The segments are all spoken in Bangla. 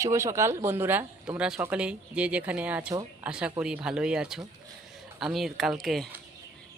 শুভ সকাল, বন্ধুরা। তোমরা সকলেই যে যেখানে আছো, আশা করি ভালোই আছো। আমি কালকে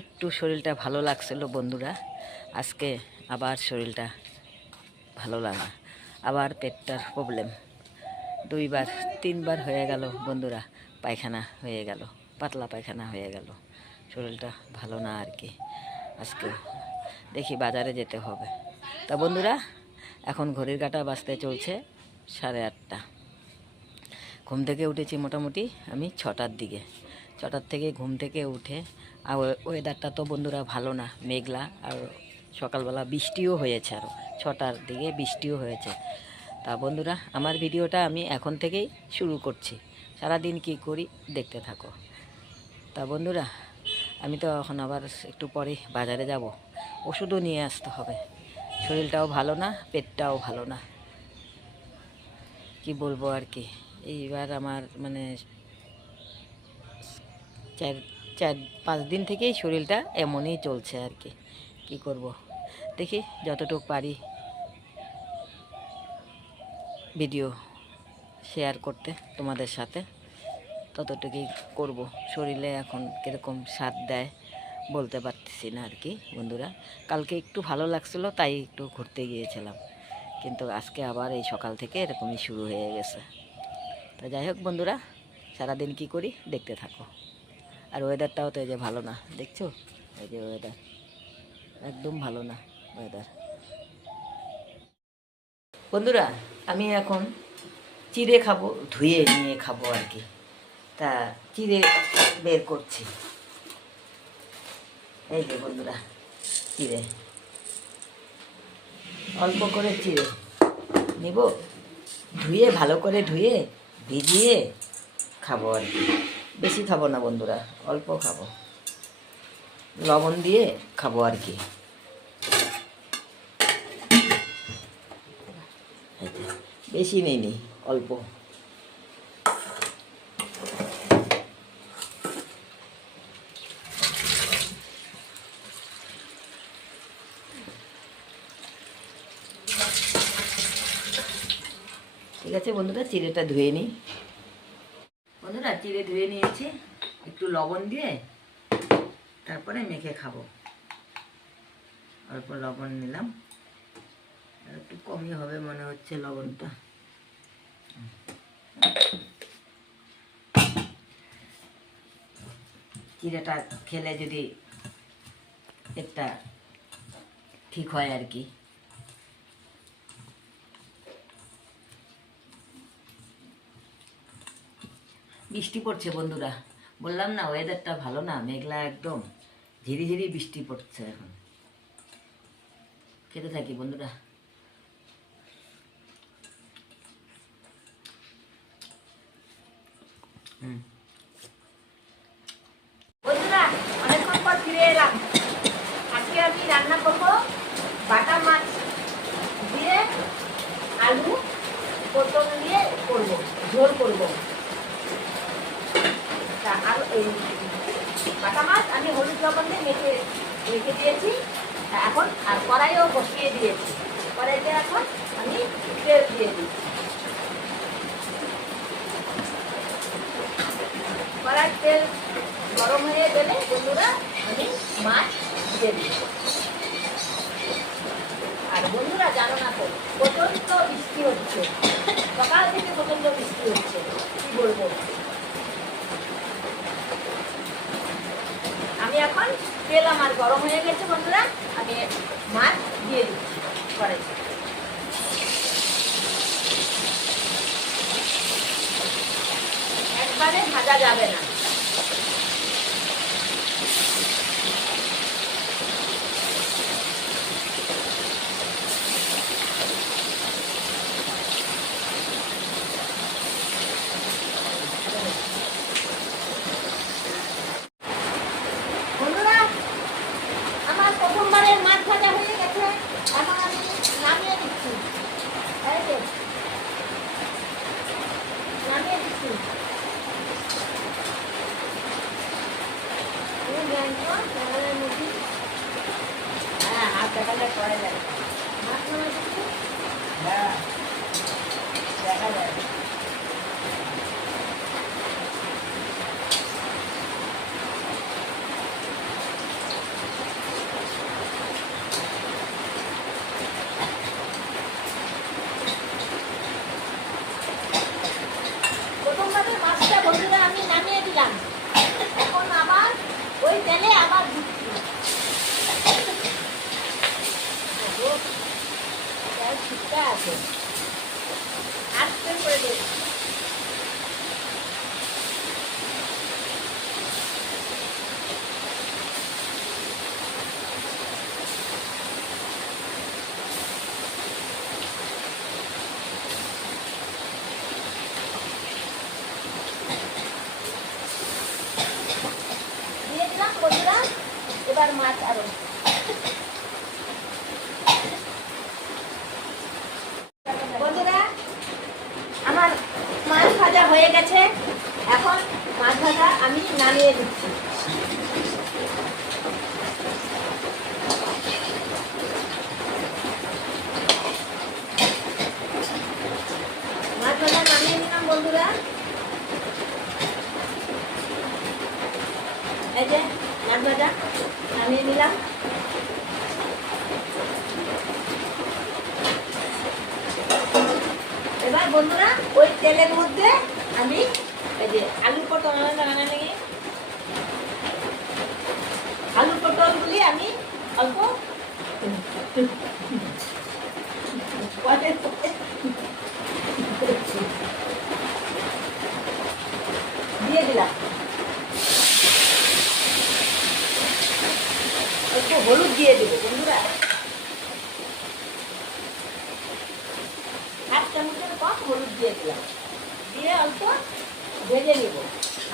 একটু শরীরটা ভালো লাগছিল, বন্ধুরা। আজকে আবার শরীরটা ভালো লাগা, আবার পেটটার প্রবলেম দুইবার, তিনবার হয়ে গেল, বন্ধুরা। পায়খানা হয়ে গেল, পাতলা পায়খানা হয়ে গেল। শরীরটা ভালো না আর কি। আজকে দেখি বাজারে যেতে হবে। তা বন্ধুরা, এখন ঘড়ির কাঁটা বাজতে চলছে। সাড়ে আটটা। ঘুম থেকে উঠেছি মোটামুটি আমি ছটার দিকে। ছটার থেকে ঘুম থেকে উঠে, আর ওয়েদারটা তো বন্ধুরা ভালো না, মেঘলা, আর সকালবেলা বৃষ্টিও হয়েছে আরও ছটার দিকে বৃষ্টিও হয়েছে। তা বন্ধুরা, আমার ভিডিওটা আমি এখন থেকেই শুরু করছি। সারাদিন কি করি দেখতে থাকো। তা বন্ধুরা, আমি তো এখন আবার একটু পরে বাজারে যাব। ওষুধও নিয়ে আসতে হবে। শরীরটাও ভালো না, পেটটাও ভালো না। কি বলব আর কি? এইবার আমার মানে চার চার, পাঁচ দিন থেকেই শরীরটা এমনই চলছে আর কি। কি করব? দেখি যতটুকু পারি ভিডিও শেয়ার করতে তোমাদের সাথে। ততটুকুই করব। শরীরে এখন কীরকম স্বাদ দেয় বলতে পারতেছি না আর কি বন্ধুরা। কালকে একটু ভালো লাগছিল, তাই একটু ঘুরতে গিয়েছিলাম। কিন্তু আজকে আবার এই সকাল থেকে এরকমই শুরু হয়ে গেছে। তো যাই হোক বন্ধুরা, সারাদিন কি করি দেখতে থাকো। আর ওয়েদারটাও তো এই যে ভালো না, দেখছ? এই যে ওয়েদার একদম ভালো না ওয়েদার বন্ধুরা, আমি এখন চিড়ে খাব, ধুয়ে নিয়ে খাব আর কি। তা চিড়ে বের করছি। এই যে বন্ধুরা, চিড়ে। অল্প করে চিড়ে। নিব? ধুয়ে, ভালো করে ধুয়ে, ভিজিয়ে খাব আর কি। বেশি খাব না বন্ধুরা, অল্প খাব। লবণ দিয়ে খাব আর কি। বেশি নেই অল্প। আছে বন্ধুরা, চিড়েটা ধুয়ে নিই। বন্ধুরা, চিড়ে ধুয়ে নিয়েছি। একটু লবণ দিয়ে তারপরে মেখে খাব। অল্প লবণ নিলাম। একটু কমই হবে মনে হচ্ছে লবণটা। চিড়েটা খেলে যদি একটা ঠিক হয় আর কি। বৃষ্টি পড়ছে বন্ধুরা। বললাম না ওয়েদারটা ভালো না, মেঘলা একদম। ঝিরি ঝিরি বৃষ্টি পড়ছে এখন। খেতে থাকি বন্ধুরা। হুম। বন্ধুরা, অনেকক্ষণ পর ফিরে এলাম। আজকে আমি রান্না করব বাটা মাছ দিয়ে আলু, পটল দিয়ে করব, ঝোল করব। তা আলু এই বাটা মাছ আমি হলুদ লবণ দিয়ে মেখে দিয়েছি। এখন আর কড়াইও বসিয়ে দিয়েছি। কড়াইতে এখন আমি তেল দিয়ে দিই কড়াই তেল গরম হয়ে গেলে বন্ধুরা আমি মাছ দিয়ে দিই আর বন্ধুরা জানো না তো প্রচণ্ড বৃষ্টি হচ্ছে। সকাল থেকে প্রচণ্ড বৃষ্টি হচ্ছে। কি বলব? এখন তেল আমার গরম হয়ে গেছে, বন্ধুরা। আমি মাছ দিয়ে দিচ্ছি। কড়াইতে একবারে ভাজা যাবে না বন্ধুরা আমার প্রথমবারের মাছ ভাজা হয়ে গেছে এখন আমি নামিয়ে দিচ্ছি এই যে, নামিয়ে দিচ্ছি এই জ্যান্ত, জলের মধ্যে। হ্যাঁ হাত দেখালে করা যায় মাছ নামিয়ে দিচ্ছি দেখা যায় আছে আস্তে করে দে দিয়ে দিলাম বন্ধুরা এবার মাছ আরও বন্ধুরা আমার মাছ ভাজা হয়ে গেছে। এখন মাছ ভাজা আমি নামিয়ে দিচ্ছি মাছ ভাজা নামিয়ে নিলাম বন্ধুরা। এই যে মাছ ভাজা নামিয়ে নিলাম। এবার বন্ধুরা ওই তেলের মধ্যে আমি এই যে আলু পটল নাকি আলু পটলগুলি আমি অল্প দিয়ে দিলাম। একটু হলুদ দিয়ে দেবো বন্ধুরা। হাফ চামচের কম হলুদ দিয়ে দিলাম। দিয়ে অল্প ভেজে নেব,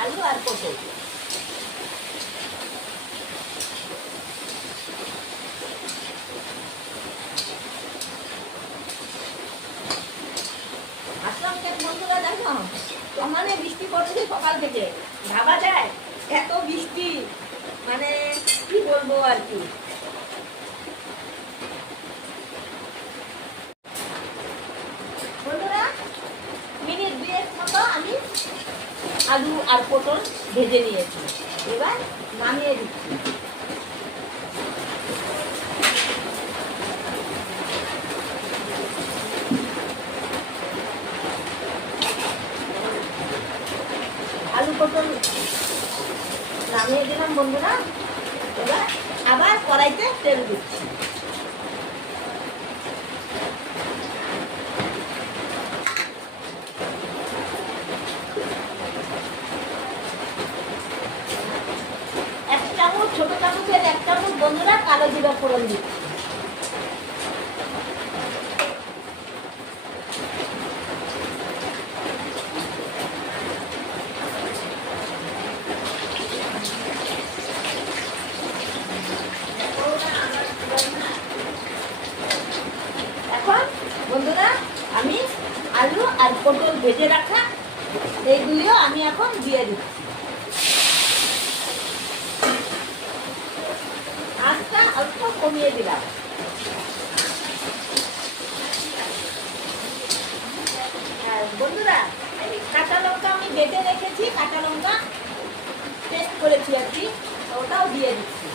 আলু আর পটল। কেন বন্ধুরা, জানো? সমানে বৃষ্টি পড়ছে সকাল থেকে। ভাবা যায়? এত বৃষ্টি। মানে কি বলব আর কি বন্ধুরা মিনিট দুয়েক মতো আমি আলু আর পটল ভেজে নিয়েছি। এবার নামিয়ে দিচ্ছি। আলু, পটল নামিয়ে দিলাম বন্ধুরা। এবার আবার কড়াইতে তেল দিচ্ছি এক চামচ ছোট চামচের এক চামচ বন্ধুরা, কালো জিরা ফোড়ন দিচ্ছি এখন, বন্ধুরা, আমি আলু আর পটল ভেজে রাখা, এইগুলিও আমি এখন দিয়ে দিচ্ছি আঁচটা অল্প কমিয়ে দিলাম। বন্ধুরা কাঁচা লঙ্কা আমি বেটে রেখেছি, কাঁচা লঙ্কা টেস্ট করেছি আর কি ওটাও দিয়ে দিচ্ছি।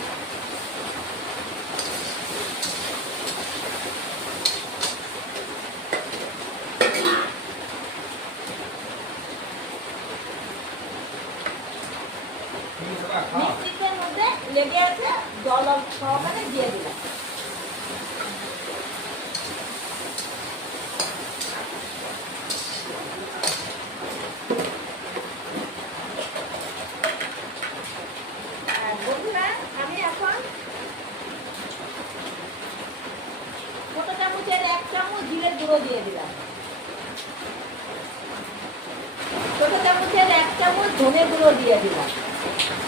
মধ্যে লেগে আছে অল্প সহকারে দিয়ে দিলাম আর বন্ধুরা আমি এখন ছোট চামচের এক চামচ জিরের গুঁড়ো দিয়ে দিলাম ছোট চামচের এক চামচ ধনে গুঁড়ো দিয়ে দিলাম আর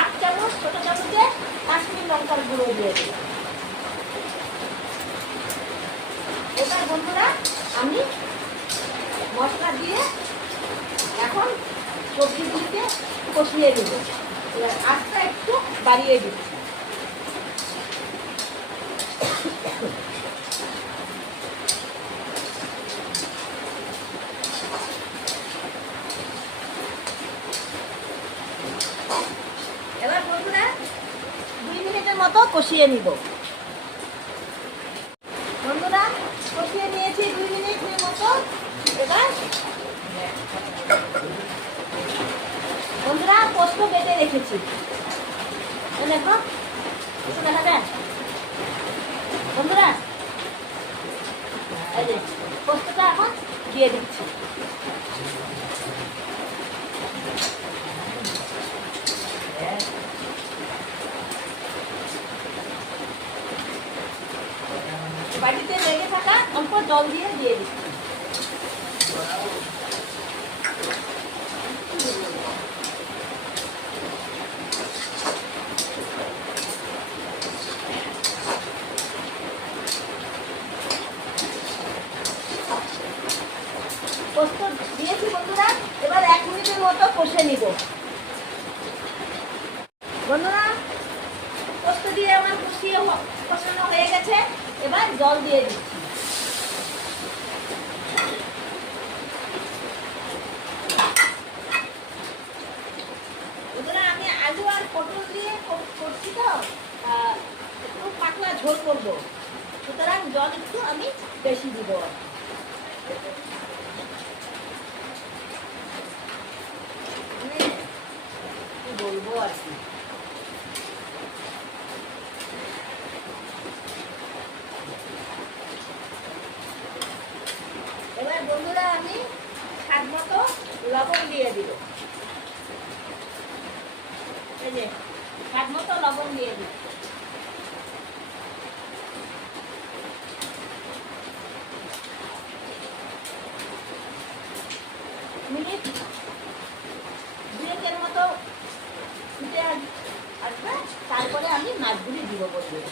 আট চামচ ছোট চামচে কাশ্মীর লঙ্কার গুঁড়ো দিয়ে দিলাম। এবার বন্ধুরা, আমি মশলা দিয়ে এখন সবজিগুলিকে কষিয়ে দেবো আটটা একটু বাড়িয়ে দিচ্ছি এবার বন্ধুরা দুই মিনিটের মতো কষিয়ে নিব। বন্ধুরা, কষিয়ে নিয়েছি দুই মিনিটের মতো। এবার বন্ধুরা, পোস্ত বেটে রেখেছি। দেখো দেখা যায়? বন্ধুরা পোস্তটা এখন দিয়ে দিচ্ছি। বাড়িতে লেগে থাকা অল্প জল দিয়ে দিয়ে দিচ্ছি। দিয়েছি বন্ধুরা, এবার এক মিনিটের মতো কষে নিব বন্ধুরা পোস্ত দিয়ে আমার কষিয়ে হ- কষানো হয়ে গেছে এবার জল দিয়ে দিচ্ছি বন্ধুরা আমি আলু আর পটল দিয়ে করছি তো একটু পাতলা ঝোল করব। সুতরাং জল একটু আমি বেশি দিব। মানে বলব আর কি? এবার বন্ধুরা, আমি স্বাদ মতো লবণ দিয়ে দিব। এই স্বাদ মতো লবণ দিয়ে দিই। মিনিট দুয়েকের মতো ফুটে আস- আসবে, তারপরে আমি মাছগুলি দিব বন্ধুরা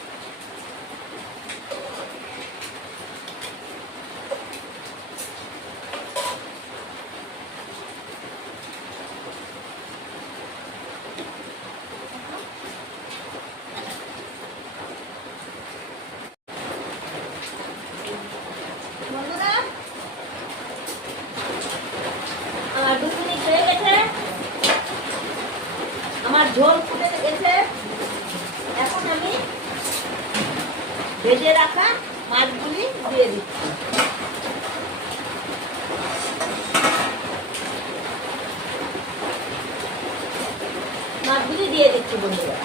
বন্ধুরা আমার দু মিনিট হয়ে গেছে আমার ঝোল ফুটে গেছে এখন আমি ভেজে রাখা মাছগুলি দিয়ে দিচ্ছি মাছগুলি দিয়ে দিচ্ছি বন্ধুরা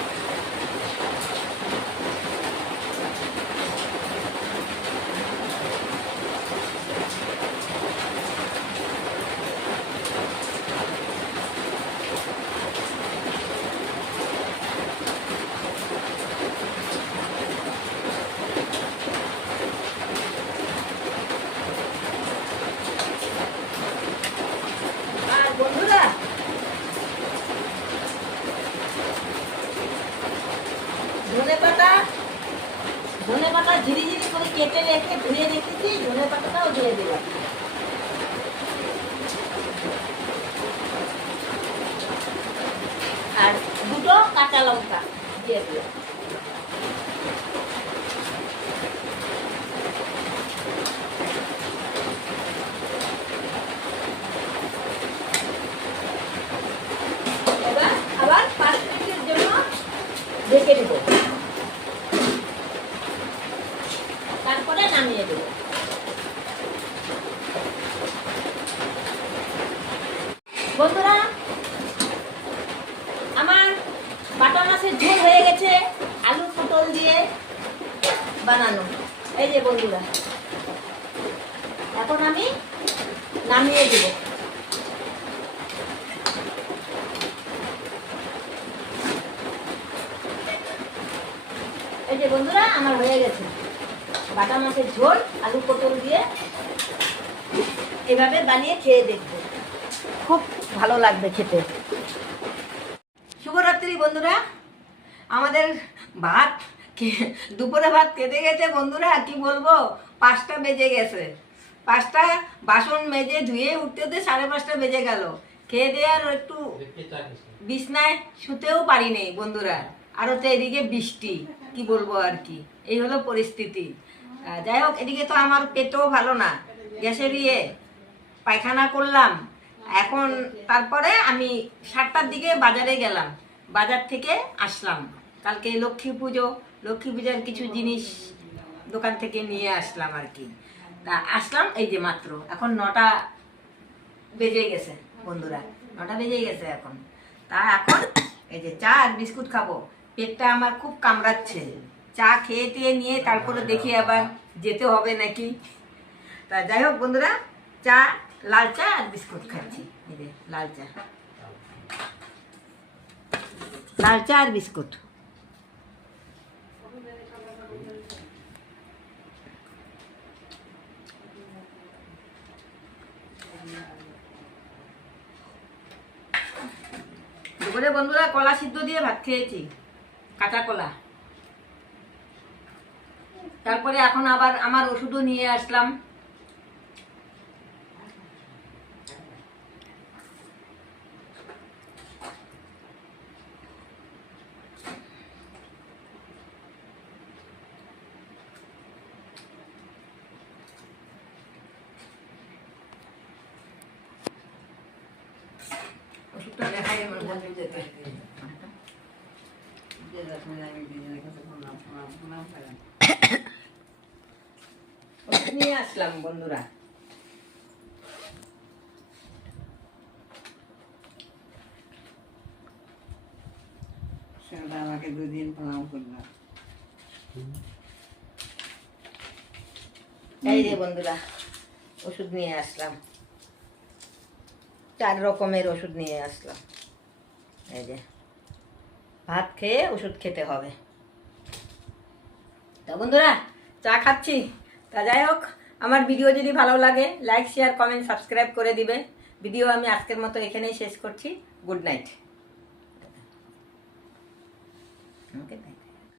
আর বন্ধুরা ধনে পাতা ধনে পাতা ঝিরি ঝিরি করে কেটে রেখে ধুয়ে রেখেছি, ধনে পাতাটাও ধুয়ে দিলাম। আর দুটো কাঁচা লঙ্কা দিয়ে দিলাম এবার আবার পাঁচ মিনিটের জন্য ঢেকে দেব তারপরে নামিয়ে দেব বন্ধুরা আমার বাটা মাছের ঝোল হয়ে গেছে আলু পটল দিয়ে বানানো এই যে বন্ধুরা এখন আমি নামিয়ে দেবো এই যে বন্ধুরা আমার হয়ে গেছে বাটা মাছের ঝোল, আলু পটল দিয়ে এভাবে বানিয়ে খেয়ে দেখব। খুব ভালো লাগবে খেতে। শুভরাত্রি বন্ধুরা। আমাদের ভাত দুপুরে ভাত কেটে গেছে বন্ধুরা, কি বলব? পাঁচটা বেজে গেছে। পাঁচটা বাসন মেজে ধুয়ে উঠতে উঠতে সাড়ে পাঁচটা বেজে গেল। খেয়ে দিয়ে আর একটু বিছনায় শুতেও পারি নেই বন্ধুরা। আরও তো এদিকে বৃষ্টি, কি বলব আর কি। এই হলো পরিস্থিতি। যাই হোক, এদিকে তো আমার পেটও ভালো না। গ্যাসের ইয়ে পায়খানা করলাম। এখন তারপরে আমি সাতটার দিকে বাজারে গেলাম। বাজার থেকে আসলাম। কালকে লক্ষ্মী পুজো। লক্ষ্মী পূজার কিছু জিনিস দোকান থেকে নিয়ে আসলাম আর কি। তা আসলাম, এই যে মাত্র। এখন নটা বেজে গেছে, বন্ধুরা। নটা বেজে গেছে এখন। তা এখন এই যে চা আর বিস্কুট খাব। পেটটা আমার খুব কামড়াচ্ছে। চা খেয়ে টেয়ে নিয়ে তারপরে দেখি আবার যেতে হবে নাকি। তা যাই হোক বন্ধুরা, চা, লাল চা আর বিস্কুট খাচ্ছি। লাল চা। লাল চা আর বিস্কুট। বন্ধুরা কলা সিদ্ধ দিয়ে ভাত খেয়েছি, কাঁচা কলা। তারপরে এখন আবার আমার ওষুধও নিয়ে আসলাম। ওষুধটা দেখাই আমার বন্ধুদেরকে ওষুধ নিয়ে আসলাম বন্ধুরা। সেটা আমাকে দুদিন প্রণাম করলাম এই যে বন্ধুরা ওষুধ নিয়ে আসলাম। চার রকমের ওষুধ নিয়ে আসলাম। এই যে ভাত খেয়ে ওষুধ খেতে হবে। তা বন্ধুরা চা খাচ্ছি? তা যাই হোক, আমার ভিডিও যদি ভালো লাগে লাইক শেয়ার কমেন্ট সাবস্ক্রাইব করে দিবে। ভিডিও আমি আজকের মতো এখানেই শেষ করছি। Good night okay